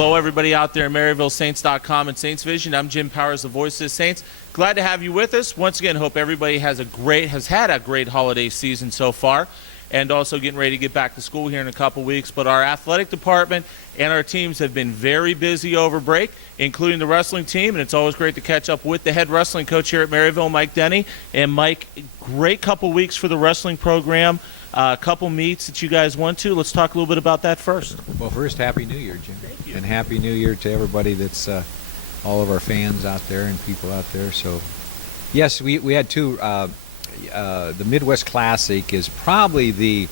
Hello, everybody out there in Maryville, Saints.com and Saints Vision. I'm Jim Powers, the voice of the Saints. Glad to have you with us. Once again, hope everybody has had a great holiday season so far, and also getting ready to get back to school here in a couple weeks. But our athletic department and our teams have been very busy over break, including the wrestling team, and it's always great to catch up with the head wrestling coach here at Maryville, Mike Denney. And Mike, great couple weeks for the wrestling program. A couple meets that you guys went to. Let's talk a little bit about that first. Well, first, Happy New Year, Jim. Thank you. And Happy New Year to everybody that's all of our fans out there and people out there. So, yes, we had two. The Midwest Classic is probably the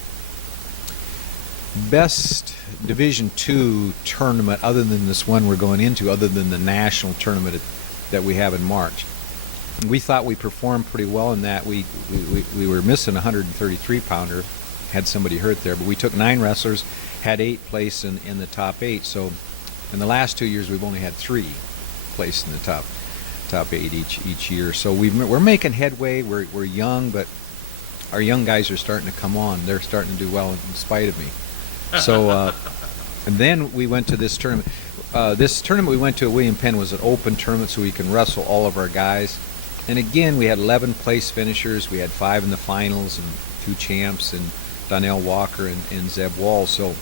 best Division II tournament other than this one we're going into, other than the national tournament that we have in March. We thought we performed pretty well in that. We were missing a 133-pounder, had somebody hurt there, but we took 9 wrestlers, had 8 place in the top 8. So in the last 2 years, we've only had 3 place in the top 8 each year. So we're making headway. We're young, but our young guys are starting to come on. They're starting to do well in spite of me. So and then we went to this tournament. This tournament we went to at William Penn was an open tournament, so we can wrestle all of our guys. And again, we had 11 place finishers. We had 5 in the finals and 2 champs, and Donnell Walker and Zeb Wall. So,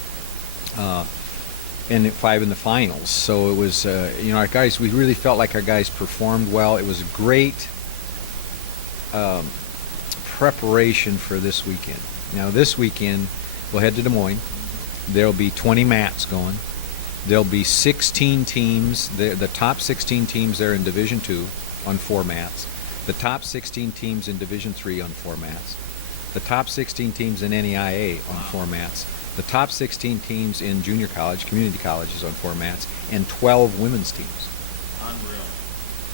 and 5 in the finals. So it was, our guys. We really felt like our guys performed well. It was a great preparation for this weekend. Now, this weekend we'll head to Des Moines. There'll be 20 mats going. There'll be 16 teams. The top 16 teams there in Division II on 4 mats. The top 16 teams in Division III on 4 mats. The top 16 teams in NEIA on 4 mats. The top 16 teams in junior college, community colleges on 4 mats, and 12 women's teams. Unreal.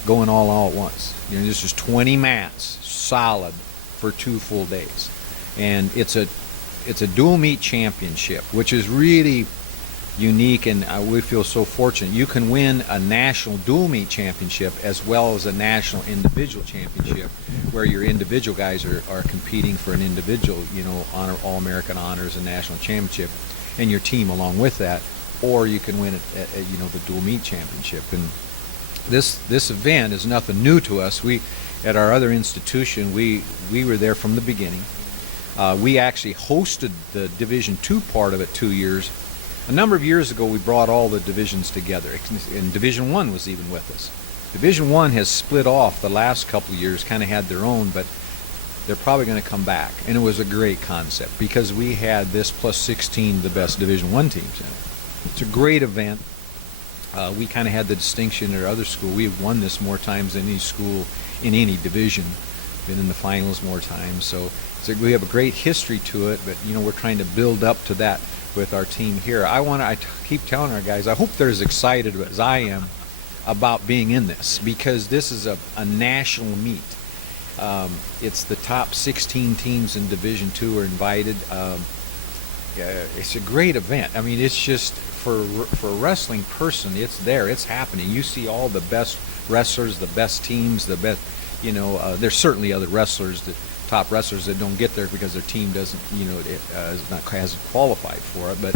Going all at once. This is 20 mats, solid, for 2 full days. And it's a dual meet championship, which is really unique, and we feel so fortunate. You can win a national dual meet championship as well as a national individual championship, where your individual guys are competing for an individual, honor, All-American honors and national championship, and your team along with that, or you can win the dual meet championship. And this event is nothing new to us. We, at our other institution, we were there from the beginning. We actually hosted the Division II part of it 2 years. A number of years ago, we brought all the divisions together, and Division I was even with us. Division I has split off the last couple of years, kind of had their own, but they're probably going to come back. And it was a great concept because we had this plus 16 the best Division I teams in it. It's a great event. We kind of had the distinction at our other school. We have won this more times than any school in any division, been in the finals more times. So we have a great history to it, but we're trying to build up to that with our team here. I keep telling our guys, I hope they're as excited as I am about being in this, because this is a national meet. It's the top 16 teams in Division II are invited. It's a great event. I mean, it's just for a wrestling person, it's there, it's happening. You see all the best wrestlers, the best teams, the best. There's certainly other wrestlers top wrestlers that don't get there because their team doesn't, hasn't qualified for it. But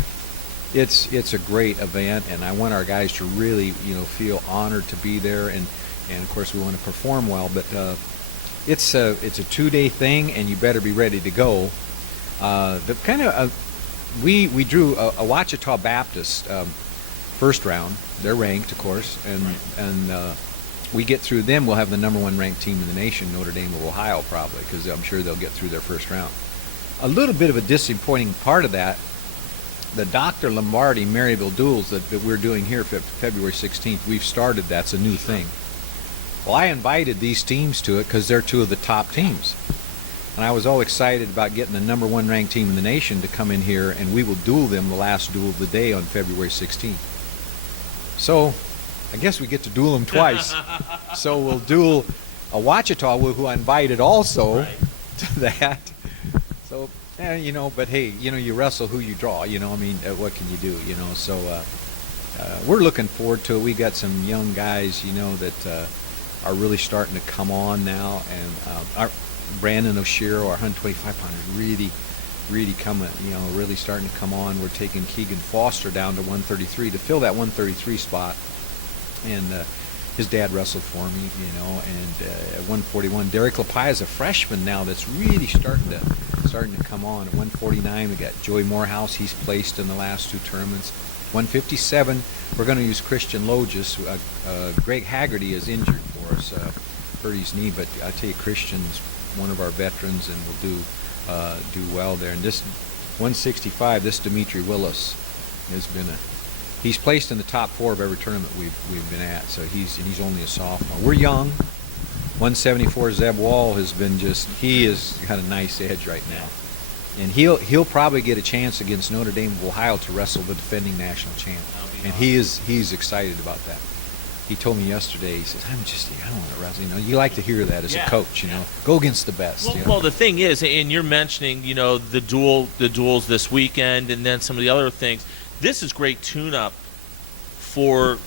it's a great event, and I want our guys to really, feel honored to be there, and of course we want to perform well. But it's a 2-day thing, and you better be ready to go. We drew a Ouachita Baptist first round. They're ranked, of course, and we get through them, we'll have the number 1 ranked team in the nation, Notre Dame of Ohio, probably, because I'm sure they'll get through their first round. A little bit of a disappointing part of that, the Dr. Lombardi Maryville duels that we're doing here February 16th, we've started, that's a new thing. Well, I invited these teams to it because they're 2 of the top teams. And I was all excited about getting the number 1 ranked team in the nation to come in here, and we will duel them the last duel of the day on February 16th. So I guess we get to duel them twice. So we'll duel a Ouachita, who I invited also to that. So, but hey, you wrestle who you draw, what can you do, So we're looking forward to it. We got some young guys, that are really starting to come on now. And our Brandon O'Shea, our 125-pounder, really really coming, really starting to come on. We're taking Keegan Foster down to 133 to fill that 133 spot, and his dad wrestled for me, and at 141, Derek Lapie is a freshman now that's really starting to come on. At 149, we got Joey Morehouse. He's placed in the last two tournaments. 157, we're going to use Christian Logis. Greg Haggerty is injured for us, hurt his knee, but I tell you, Christian's one of our veterans and will do well there. And this 165, this Dimitri Willis has been he's placed in the top 4 of every tournament we've been at. So he's only a sophomore. We're young. 174 Zeb Wall has been he has got a nice edge right now. And he'll probably get a chance against Notre Dame of Ohio to wrestle the defending national champ. And awesome. He's excited about that. He told me yesterday, he says, I don't want to wrestle. You like to hear that as a coach, Go against the best. Well, the thing is, and you're mentioning, the duels this weekend and then some of the other things. This is great tune-up for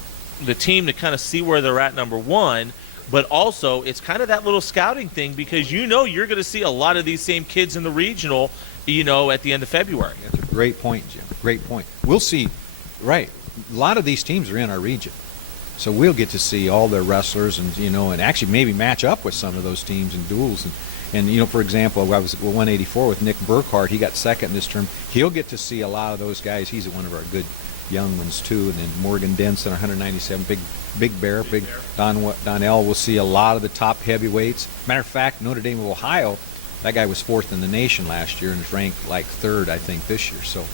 the team to kind of see where they're at, number one. But also, it's kind of that little scouting thing because you're going to see a lot of these same kids in the regional, at the end of February. That's a great point, Jim. Great point. We'll see, right, a lot of these teams are in our region. So we'll get to see all their wrestlers and, and actually maybe match up with some of those teams in duels. And for example, I was at 184 with Nick Burkhart. He got second this term. He'll get to see a lot of those guys. He's one of our good young ones, too. And then Morgan Denson, 197, Big Bear. Donnell will see a lot of the top heavyweights. Matter of fact, Notre Dame of Ohio, that guy was 4th in the nation last year and is ranked like 3rd, I think, this year. So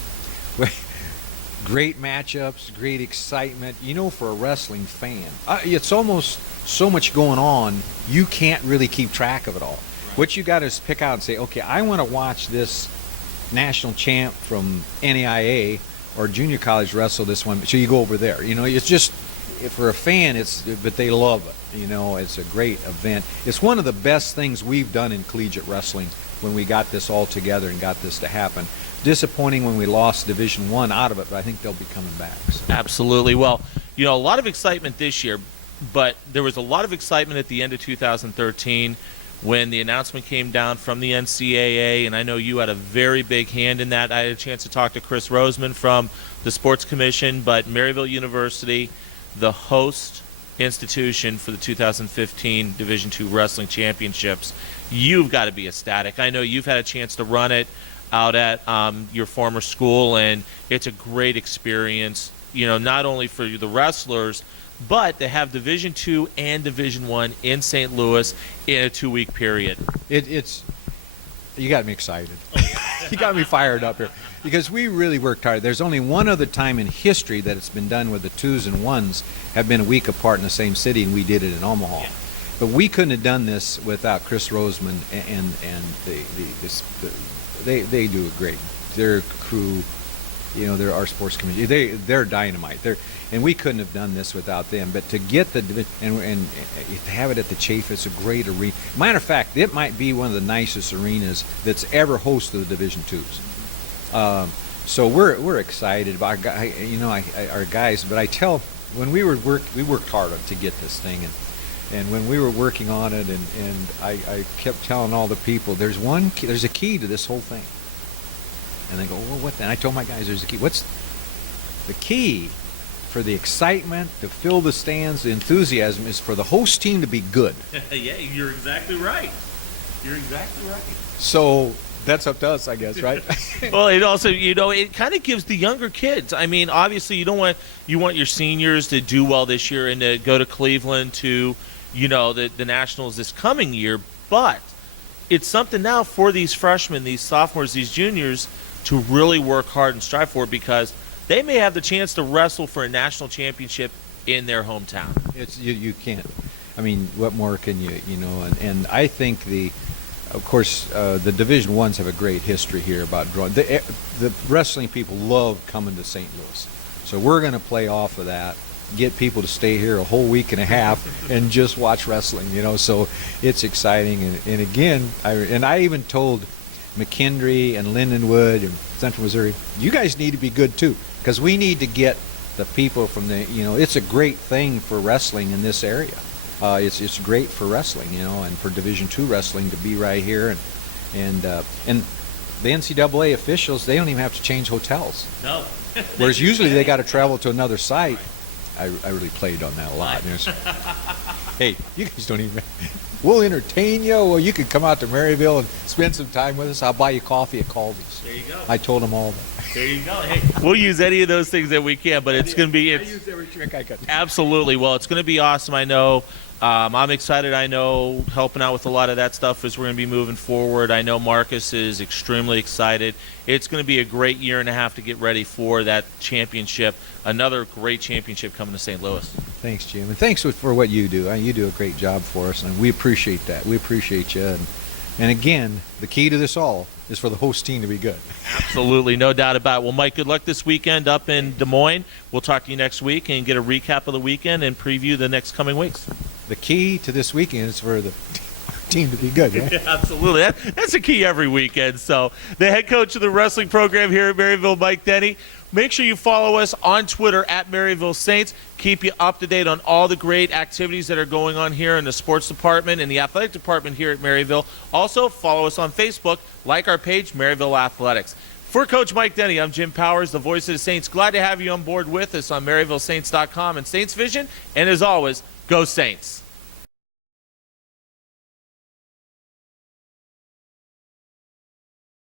great matchups, great excitement. For a wrestling fan, it's almost so much going on, you can't really keep track of it all. Right. What you got to is pick out and say, okay, I want to watch this national champ from NAIA or junior college wrestle this one. So you go over there. It's just, for a fan, but they love it. It's a great event. It's one of the best things we've done in collegiate wrestling when we got this all together and got this to happen. Disappointing when we lost Division I out of it, but I think they'll be coming back. So. Absolutely. Well, a lot of excitement this year, but there was a lot of excitement at the end of 2013 when the announcement came down from the NCAA, and I know you had a very big hand in that. I had a chance to talk to Chris Roseman from the Sports Commission, but Maryville University, the host institution for the 2015 Division II Wrestling Championships, you've got to be ecstatic. I know you've had a chance to run it out at your former school, and it's a great experience, not only for the wrestlers, but they have Division II and Division I in St. Louis in a 2-week period. You got me excited. You got me fired up here because we really worked hard. There's only one other time in history that it's been done where the 2s and 1s have been a week apart in the same city, and we did it in Omaha. Yeah. But we couldn't have done this without Chris Roseman and they do a great. Their crew, they're our sports community. They're dynamite. And we couldn't have done this without them. But to get and to have it at the Chafe, it's a great arena. Matter of fact, it might be one of the nicest arenas that's ever hosted the Division IIs. So we're excited about our guys. But I tell, when we worked hard to get this thing, and when we were working on it, and I kept telling all the people, there's a key to this whole thing. And they go, well, what then? I told my guys, there's a key. What's the key? For the excitement, to fill the stands, the enthusiasm is for the host team to be good. Yeah, you're exactly right. So that's up to us, I guess, right? Well, it also, it kind of gives the younger kids. I mean, obviously, you want your seniors to do well this year and to go to Cleveland to, the Nationals this coming year. But it's something now for these freshmen, these sophomores, these juniors to really work hard and strive for, because they may have the chance to wrestle for a national championship in their hometown. It's you can't. I mean, what more can you and I think of course the Division I's have a great history here about drawing. The wrestling people love coming to St. Louis, so we're going to play off of that. Get people to stay here a whole week and a half and just watch wrestling. So it's exciting. And again, I even told McKendree and Lindenwood and Central Missouri, you guys need to be good too, because we need to get the people from it's a great thing for wrestling in this area. It's great for wrestling, and for Division II wrestling to be right here, and the NCAA officials, they don't even have to change hotels. No. Whereas usually they got to travel to another site. I really played on that a lot. Hey, you guys don't even. We'll entertain you. Well, you can come out to Maryville and spend some time with us. I'll buy you coffee at Caldy's. There you go. I told them all that. There you go. Hey, we'll use any of those things that we can, but it's going to be. I use every trick I can. Absolutely. Well, it's going to be awesome. I know. I'm excited. I know helping out with a lot of that stuff as we're going to be moving forward. I know Marcus is extremely excited. It's going to be a great year and a half to get ready for that championship. Another great championship coming to St. Louis. Thanks, Jim, and thanks for what you do. You do a great job for us, and we appreciate that. We appreciate you. And again, the key to this all is for the host team to be good. Absolutely, no doubt about it. Well, Mike, good luck this weekend up in Des Moines. We'll talk to you next week and get a recap of the weekend and preview the next coming weeks. The key to this weekend is for the team to be good, right? Yeah, absolutely. That's the key every weekend. So the head coach of the wrestling program here at Maryville, Mike Denney. Make sure you follow us on Twitter at Maryville Saints. Keep you up to date on all the great activities that are going on here in the sports department and the athletic department here at Maryville. Also, follow us on Facebook. Like our page, Maryville Athletics. For Coach Mike Denney, I'm Jim Powers, the voice of the Saints. Glad to have you on board with us on MaryvilleSaints.com and Saints Vision. And as always, go Saints.